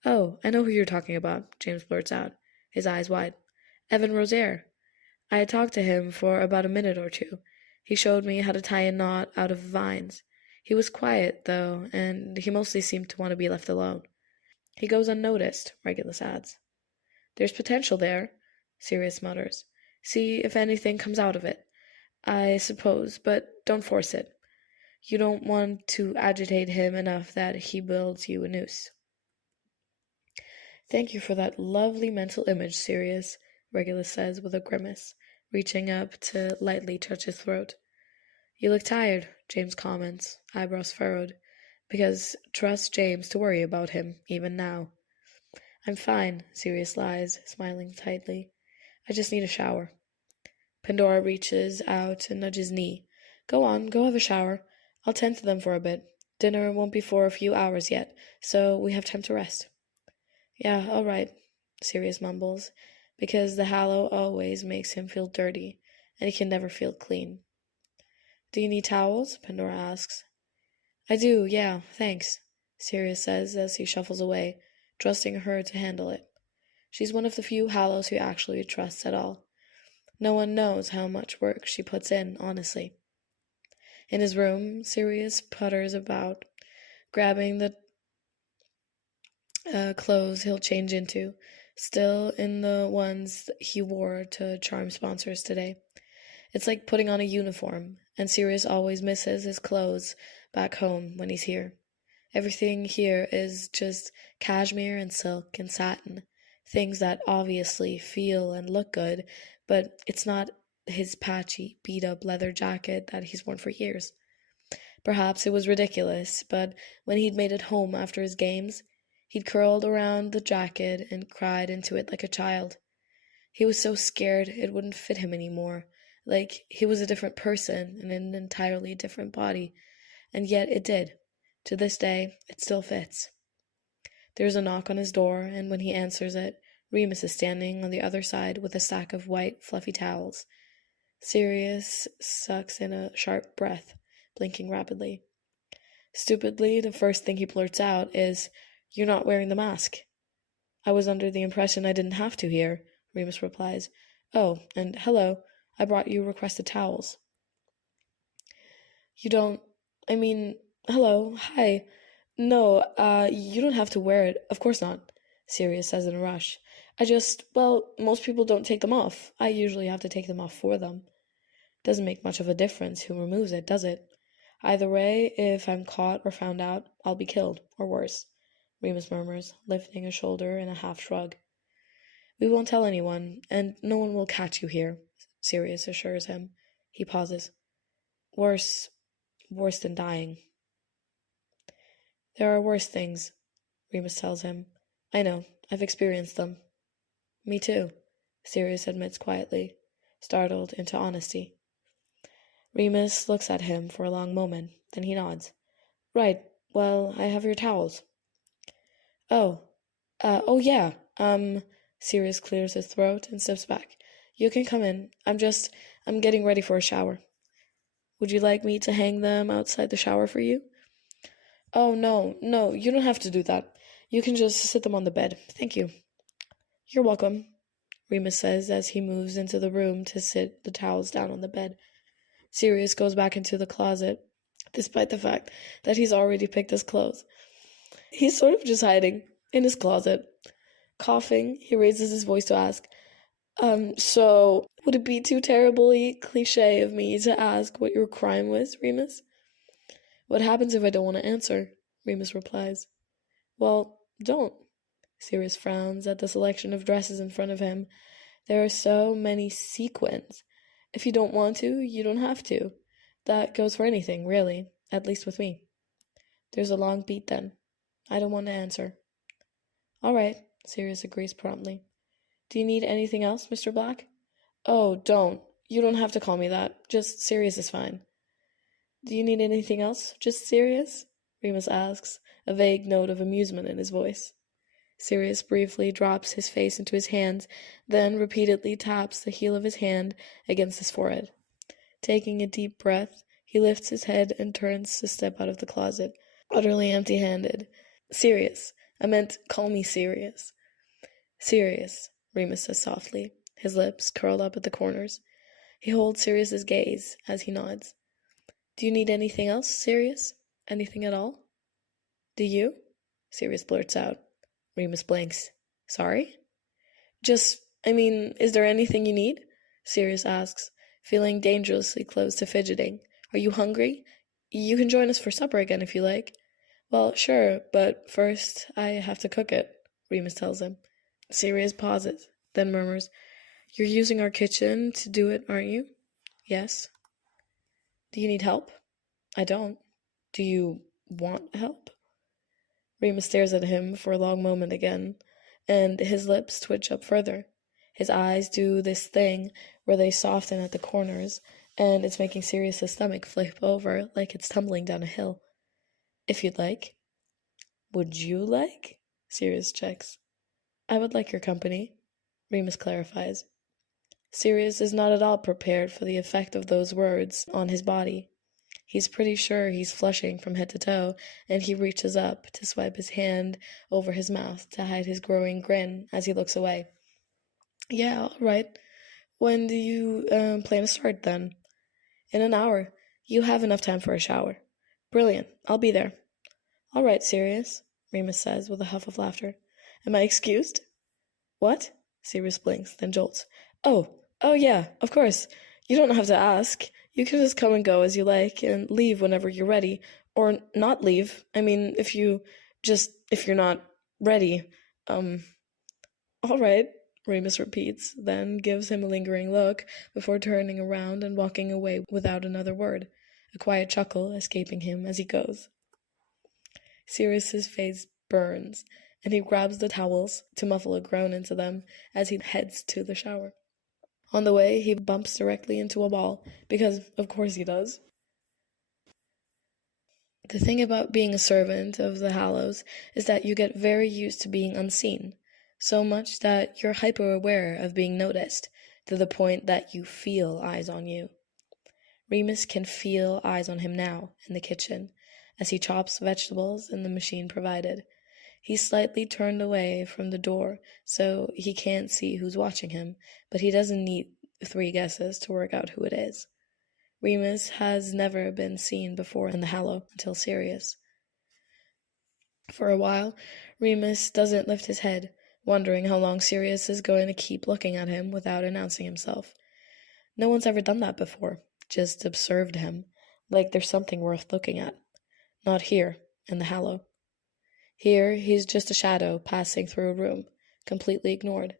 Oh, I know who you're talking about, James blurts out, his eyes wide. Evan Rosaire. I had talked to him for about a minute or two. He showed me how to tie a knot out of vines. He was quiet, though, and he mostly seemed to want to be left alone. He goes unnoticed, Regulus adds. There's potential there, Sirius mutters. See if anything comes out of it. I suppose, but don't force it. You don't want to agitate him enough that he builds you a noose. Thank you for that lovely mental image, Sirius, Regulus says with a grimace, reaching up to lightly touch his throat. You look tired, James comments, eyebrows furrowed, because trust James to worry about him, even now. I'm fine, Sirius lies, smiling tightly. I just need a shower. Pandora reaches out and nudges Nee. Go on, go have a shower. I'll tend to them for a bit. Dinner won't be for a few hours yet, so we have time to rest. Yeah, all right, Sirius mumbles, because the Hallow always makes him feel dirty, and he can never feel clean. Do you need towels? Pandora asks. I do, yeah, thanks, Sirius says as he shuffles away, trusting her to handle it. She's one of the few Hallows he actually trusts at all. No one knows how much work she puts in, honestly. In his room, Sirius putters about, grabbing the clothes he'll change into, still in the ones he wore to charm sponsors today. It's like putting on a uniform, and Sirius always misses his clothes back home when he's here. Everything here is just cashmere and silk and satin, things that obviously feel and look good, but it's not his patchy, beat-up leather jacket that he's worn for years. Perhaps it was ridiculous, but when he'd made it home after his games, he'd curled around the jacket and cried into it like a child. He was so scared it wouldn't fit him anymore, like he was a different person in an entirely different body, and yet it did. To this day, it still fits. There's a knock on his door, and when he answers it, Remus is standing on the other side with a stack of white, fluffy towels. Sirius sucks in a sharp breath, blinking rapidly. Stupidly, the first thing he blurts out is, You're not wearing the mask. I was under the impression I didn't have to here, Remus replies. Oh, and hello, I brought you requested towels. You don't, hello, hi. No, you don't have to wear it. Of course not, Sirius says in a rush. Most people don't take them off. I usually have to take them off for them. Doesn't make much of a difference who removes it, does it? Either way, if I'm caught or found out, I'll be killed, or worse, Remus murmurs, lifting a shoulder in a half shrug. We won't tell anyone, and no one will catch you here, Sirius assures him. He pauses. Worse than dying. There are worse things, Remus tells him. I know, I've experienced them. Me too, Sirius admits quietly, startled into honesty. Remus looks at him for a long moment, then he nods. Right, well, I have your towels. Oh, yeah, Sirius clears his throat and steps back. You can come in. I'm getting ready for a shower. Would you like me to hang them outside the shower for you? Oh, no, you don't have to do that. You can just sit them on the bed. Thank you. You're welcome, Remus says as he moves into the room to sit the towels down on the bed. Sirius goes back into the closet, despite the fact that he's already picked his clothes. He's sort of just hiding in his closet. Coughing, he raises his voice to ask, so would it be too terribly cliche of me to ask what your crime was, Remus? What happens if I don't want to answer? Remus replies. Well, don't. Sirius frowns at the selection of dresses in front of him. There are so many sequins. If you don't want to, you don't have to. That goes for anything, really, at least with me. There's a long beat then. I don't want to answer. All right, Sirius agrees promptly. Do you need anything else, Mr. Black? Oh, don't. You don't have to call me that. Just Sirius is fine. Do you need anything else? Just Sirius? Remus asks, a vague note of amusement in his voice. Sirius briefly drops his face into his hands, then repeatedly taps the heel of his hand against his forehead. Taking a deep breath, he lifts his head and turns to step out of the closet, utterly empty-handed. Sirius. I meant call me Sirius. Sirius, Remus says softly, his lips curled up at the corners. He holds Sirius's gaze as he nods. Do you need anything else, Sirius? Anything at all? Do you? Sirius blurts out. Remus blinks. Sorry? Is there anything you need? Sirius asks, feeling dangerously close to fidgeting. Are you hungry? You can join us for supper again if you like. Well, sure, but first I have to cook it, Remus tells him. Sirius pauses, then murmurs, You're using our kitchen to do it, aren't you? Yes. Do you need help? I don't. Do you want help? Remus stares at him for a long moment again, and his lips twitch up further. His eyes do this thing where they soften at the corners, and it's making Sirius's stomach flip over like it's tumbling down a hill. If you'd like. Would you like? Sirius checks. I would like your company, Remus clarifies. Sirius is not at all prepared for the effect of those words on his body. He's pretty sure he's flushing from head to toe, and he reaches up to swipe his hand over his mouth to hide his growing grin as he looks away. Yeah, all right. When do you plan to start, then? In an hour. You have enough time for a shower. Brilliant. I'll be there. All right, Sirius, Remus says with a huff of laughter. Am I excused? What? Sirius blinks, then jolts. Oh, yeah, of course. You don't have to ask. You can just come and go as you like and leave whenever you're ready. Or not leave. If you're not ready. All right, Remus repeats, then gives him a lingering look before turning around and walking away without another word, a quiet chuckle escaping him as he goes. Sirius's face burns, and he grabs the towels to muffle a groan into them as he heads to the shower. On the way, he bumps directly into a wall, because of course he does. The thing about being a servant of the Hallows is that you get very used to being unseen, so much that you're hyper-aware of being noticed, to the point that you feel eyes on you. Remus can feel eyes on him now in the kitchen, as he chops vegetables in the machine provided. He's slightly turned away from the door, so he can't see who's watching him, but he doesn't need 3 guesses to work out who it is. Remus has never been seen before in the Hallow until Sirius. For a while, Remus doesn't lift his head, wondering how long Sirius is going to keep looking at him without announcing himself. No one's ever done that before, just observed him, like there's something worth looking at. Not here, in the Hallow. Here, he's just a shadow passing through a room, completely ignored,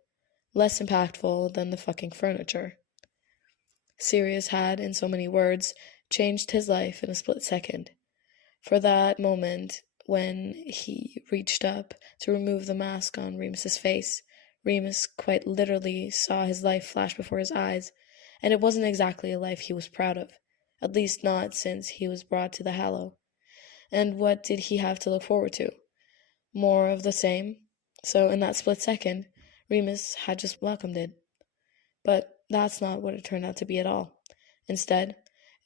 less impactful than the fucking furniture. Sirius had, in so many words, changed his life in a split second. For that moment, when he reached up to remove the mask on Remus's face, Remus quite literally saw his life flash before his eyes, and it wasn't exactly a life he was proud of, at least not since he was brought to the Hallow. And what did he have to look forward to? More of the same? So in that split second, Remus had just welcomed it. But that's not what it turned out to be at all. Instead,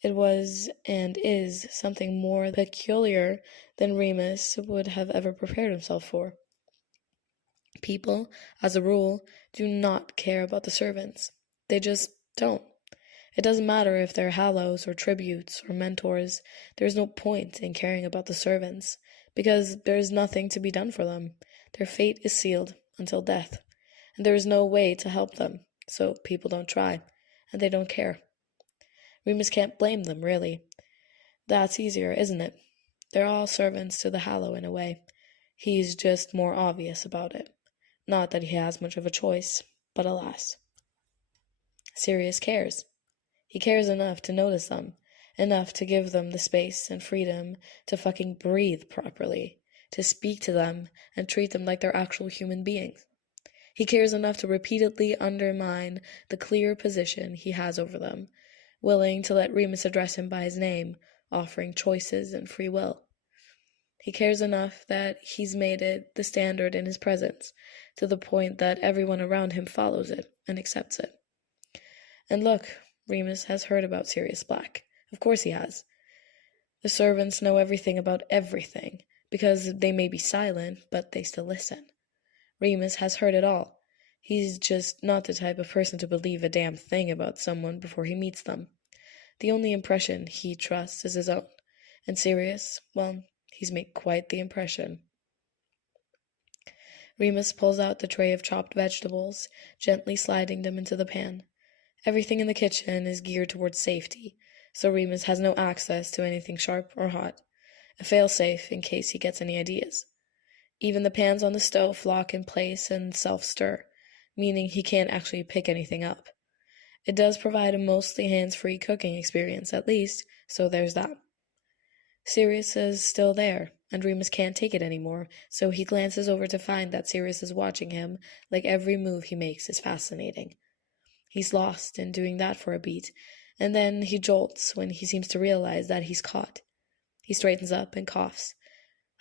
it was and is something more peculiar than Remus would have ever prepared himself for. People, as a rule, do not care about the servants. They just don't. It doesn't matter if they're hallows or tributes or mentors. There's no point in caring about the servants, because there's nothing to be done for them. Their fate is sealed until death, and there is no way to help them, so people don't try, and they don't care. Remus can't blame them, really. That's easier, isn't it? They're all servants to the Hallow in a way. He's just more obvious about it. Not that he has much of a choice, but alas. Sirius cares. He cares enough to notice them, enough to give them the space and freedom to fucking breathe properly, to speak to them and treat them like they're actual human beings. He cares enough to repeatedly undermine the clear position he has over them, willing to let Remus address him by his name, offering choices and free will. He cares enough that he's made it the standard in his presence, to the point that everyone around him follows it and accepts it. And look, Remus has heard about Sirius Black. Of course he has. The servants know everything about everything, because they may be silent, but they still listen. Remus has heard it all. He's just not the type of person to believe a damn thing about someone before he meets them. The only impression he trusts is his own. And Sirius, well, he's made quite the impression. Remus pulls out the tray of chopped vegetables, gently sliding them into the pan. Everything in the kitchen is geared towards safety, so Remus has no access to anything sharp or hot, a fail-safe in case he gets any ideas. Even the pans on the stove lock in place and self-stir, meaning he can't actually pick anything up. It does provide a mostly hands-free cooking experience, at least, so there's that. Sirius is still there, and Remus can't take it anymore, so he glances over to find that Sirius is watching him, like every move he makes is fascinating. He's lost in doing that for a beat, and then he jolts when he seems to realize that he's caught. He straightens up and coughs.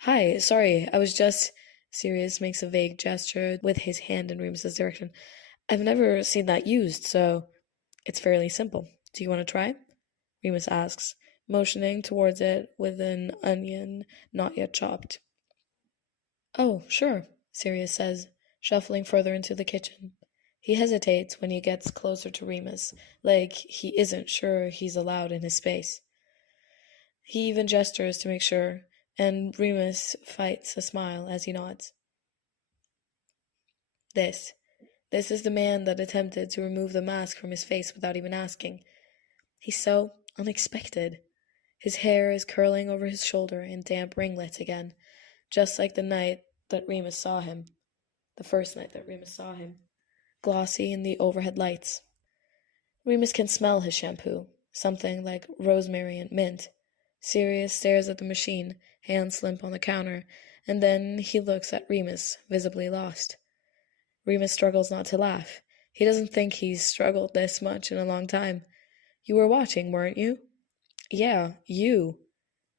"Hi, sorry, I was just..." Sirius makes a vague gesture with his hand in Remus's direction. "I've never seen that used, so..." "It's fairly simple. Do you want to try?" Remus asks, motioning towards it with an onion not yet chopped. "Oh, sure," Sirius says, shuffling further into the kitchen. He hesitates when he gets closer to Remus, like he isn't sure he's allowed in his space. He even gestures to make sure, and Remus fights a smile as he nods. This is the man that attempted to remove the mask from his face without even asking. He's so unexpected. His hair is curling over his shoulder in damp ringlets again, just like the night that Remus saw him. The first night that Remus saw him. Glossy in the overhead lights. Remus can smell his shampoo, something like rosemary and mint. Sirius stares at the machine, hands limp on the counter, and then he looks at Remus, visibly lost. Remus struggles not to laugh. He doesn't think he's struggled this much in a long time. "You were watching, weren't you?" "Yeah, you,"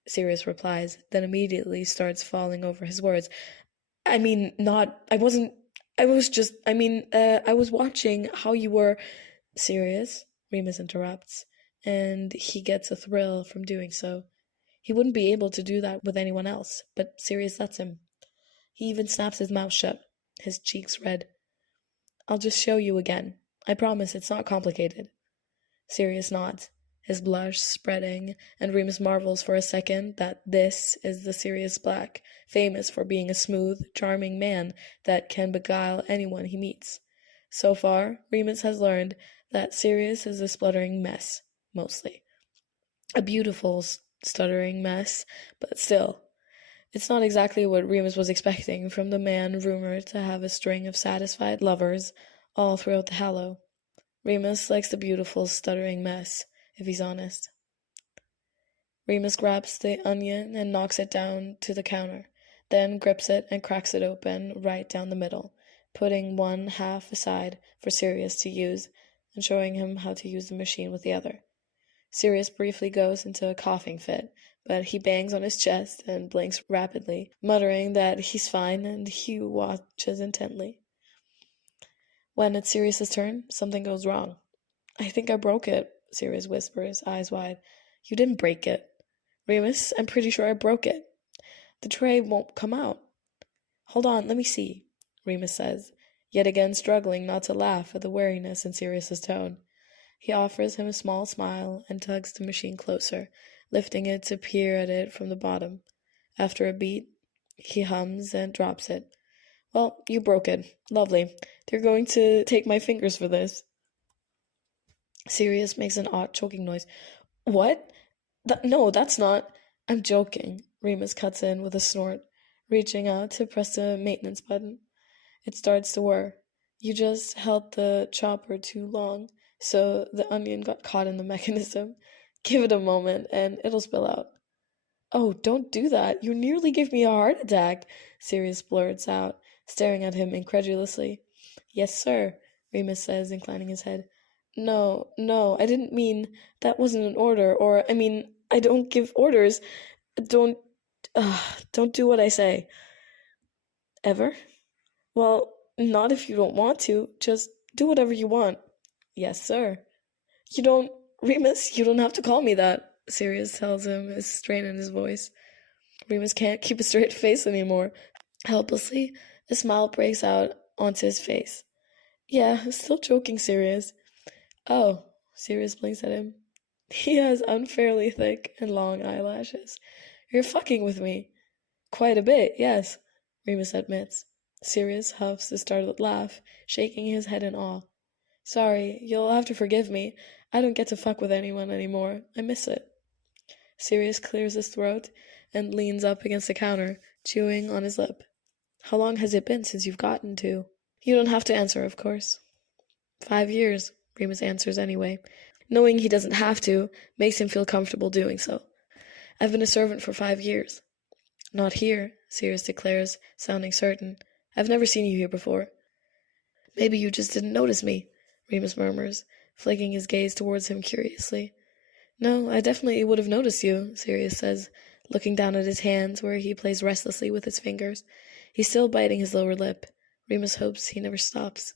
Sirius replies, then immediately starts falling over his words. I was watching how you were..." "Sirius," Remus interrupts, and he gets a thrill from doing so. He wouldn't be able to do that with anyone else, but Sirius lets him. He even snaps his mouth shut, his cheeks red. "I'll just show you again. I promise it's not complicated." Sirius nods, his blush spreading, and Remus marvels for a second that this is the Sirius Black, famous for being a smooth, charming man that can beguile anyone he meets. So far, Remus has learned that Sirius is a spluttering mess, mostly. A beautiful stuttering mess, but still. It's not exactly what Remus was expecting from the man rumored to have a string of satisfied lovers all throughout the Hallow. Remus likes the beautiful stuttering mess, if he's honest. Remus grabs the onion and knocks it down to the counter, then grips it and cracks it open right down the middle, putting one half aside for Sirius to use and showing him how to use the machine with the other. Sirius briefly goes into a coughing fit, but he bangs on his chest and blinks rapidly, muttering that he's fine, and he watches intently. When it's Sirius's turn, something goes wrong. "I think I broke it," Sirius whispers, eyes wide. "You didn't break it." "Remus, I'm pretty sure I broke it. The tray won't come out." "Hold on, let me see," Remus says, yet again struggling not to laugh at the wariness in Sirius's tone. He offers him a small smile and tugs the machine closer, lifting it to peer at it from the bottom. After a beat, he hums and drops it. "Well, you broke it. Lovely. They're going to take my fingers for this." Sirius makes an odd choking noise. "What? No, that's not..." "I'm joking," Remus cuts in with a snort, reaching out to press the maintenance button. It starts to whir. "You just held the chopper too long, so the onion got caught in the mechanism. Give it a moment, and it'll spill out." "Oh, don't do that. You nearly gave me a heart attack," Sirius blurts out, staring at him incredulously. Yes, sir, Remus says, inclining his head. No, I didn't mean that wasn't an order, or, I don't give orders. Don't, don't do what I say. Ever? Well, not if you don't want to. Just do whatever you want. Yes, sir. You don't, Remus, you don't have to call me that, Sirius tells him, a strain in his voice. Remus can't keep a straight face anymore. Helplessly, a smile breaks out onto his face. Yeah, still joking, Sirius. Oh, Sirius blinks at him. He has unfairly thick and long eyelashes. You're fucking with me. Quite a bit, yes, Remus admits. Sirius huffs a startled laugh, shaking his head in awe. Sorry, you'll have to forgive me. I don't get to fuck with anyone anymore. I miss it. Sirius clears his throat and leans up against the counter, chewing on his lip. How long has it been since you've gotten to? You don't have to answer, of course. 5 years, Remus answers anyway. Knowing he doesn't have to makes him feel comfortable doing so. I've been a servant for 5 years. Not here, Sirius declares, sounding certain. I've never seen you here before. Maybe you just didn't notice me, Remus murmurs, flicking his gaze towards him curiously. No, I definitely would have noticed you, Sirius says, looking down at his hands where he plays restlessly with his fingers. He's still biting his lower lip. Remus hopes he never stops.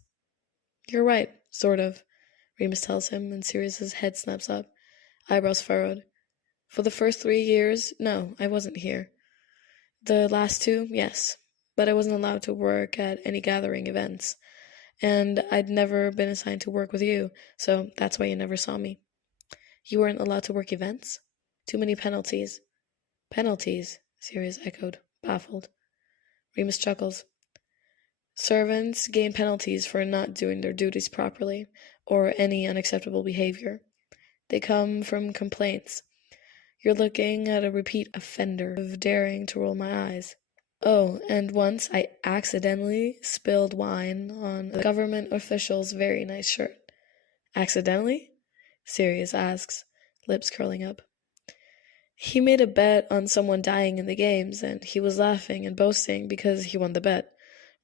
You're right, sort of, Remus tells him, and Sirius's head snaps up, eyebrows furrowed. For the first 3 years, no, I wasn't here. The last 2, yes, but I wasn't allowed to work at any gathering events. And I'd never been assigned to work with you, so that's why you never saw me. You weren't allowed to work events? Too many penalties. Penalties, Sirius echoed, baffled. Remus chuckles. Servants gain penalties for not doing their duties properly, or any unacceptable behavior. They come from complaints. You're looking at a repeat offender of daring to roll my eyes. Oh, and once I accidentally spilled wine on the government official's very nice shirt. Accidentally? Sirius asks, lips curling up. He made a bet on someone dying in the games, and he was laughing and boasting because he won the bet,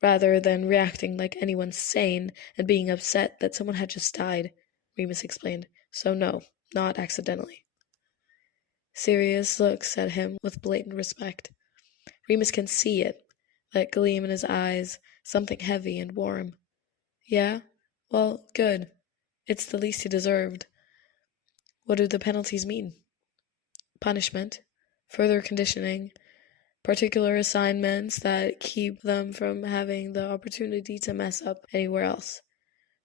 rather than reacting like anyone sane and being upset that someone had just died, Remus explained. So no, not accidentally. Sirius looks at him with blatant respect. Remus can see it, that gleam in his eyes, something heavy and warm. Yeah? Well, good. It's the least he deserved. What do the penalties mean? Punishment, further conditioning, particular assignments that keep them from having the opportunity to mess up anywhere else.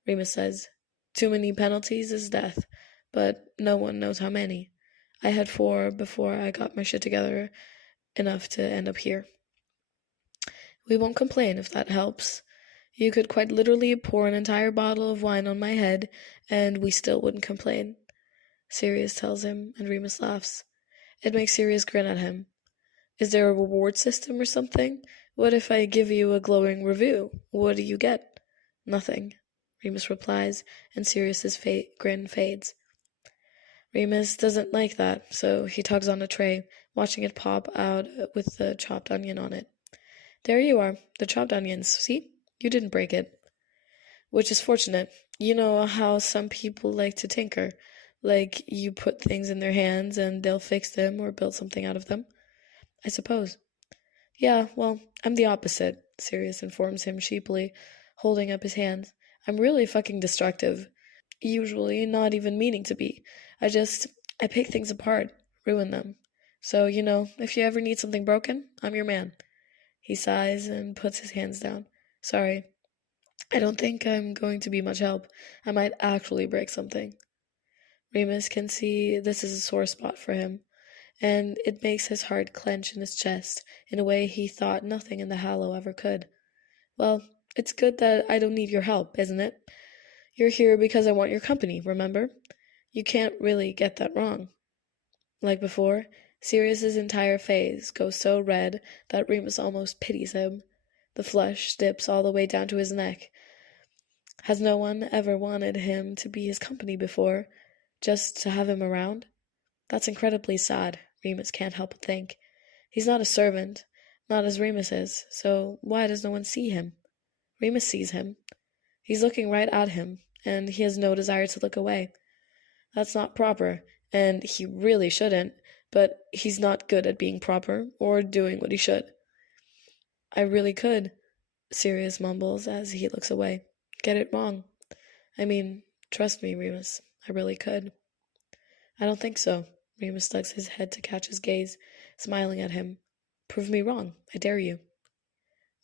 Remus says, too many penalties is death, but no one knows how many. I had 4 before I got my shit together enough to end up here. We won't complain if that helps. You could quite literally pour an entire bottle of wine on my head, and we still wouldn't complain, Sirius tells him, and Remus laughs. It makes Sirius grin at him. Is there a reward system or something? What if I give you a glowing review? What do you get? Nothing, Remus replies, and Sirius's grin fades. Remus doesn't like that, so he tugs on a tray, watching it pop out with the chopped onion on it. There you are, the chopped onions. See? You didn't break it. Which is fortunate. You know how some people like to tinker. Like you put things in their hands and they'll fix them or build something out of them. I suppose. Yeah, well, I'm the opposite, Sirius informs him sheepily, holding up his hands. I'm really fucking destructive. Usually not even meaning to be. I pick things apart, ruin them. So, if you ever need something broken, I'm your man. He sighs and puts his hands down. Sorry, I don't think I'm going to be much help. I might actually break something. Remus can see this is a sore spot for him, and it makes his heart clench in his chest in a way he thought nothing in the Hallow ever could. Well, it's good that I don't need your help, isn't it? You're here because I want your company, remember? You can't really get that wrong. Like before, Sirius's entire face goes so red that Remus almost pities him. The flush dips all the way down to his neck. Has no one ever wanted him to be his company before, just to have him around? That's incredibly sad, Remus can't help but think. He's not a servant, not as Remus is, so why does no one see him? Remus sees him. He's looking right at him, and he has no desire to look away. That's not proper, and he really shouldn't, but he's not good at being proper or doing what he should. I really could, Sirius mumbles as he looks away. Get it wrong. I mean, trust me, Remus, I really could. I don't think so. Remus tugs his head to catch his gaze, smiling at him. Prove me wrong. I dare you.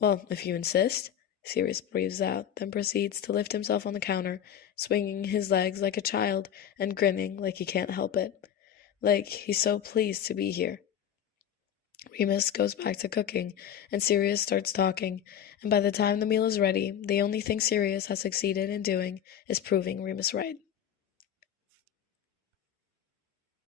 Well, if you insist, Sirius breathes out, then proceeds to lift himself on the counter, swinging his legs like a child and grinning like he can't help it. Like he's so pleased to be here. Remus goes back to cooking, and Sirius starts talking, and by the time the meal is ready, the only thing Sirius has succeeded in doing is proving Remus right.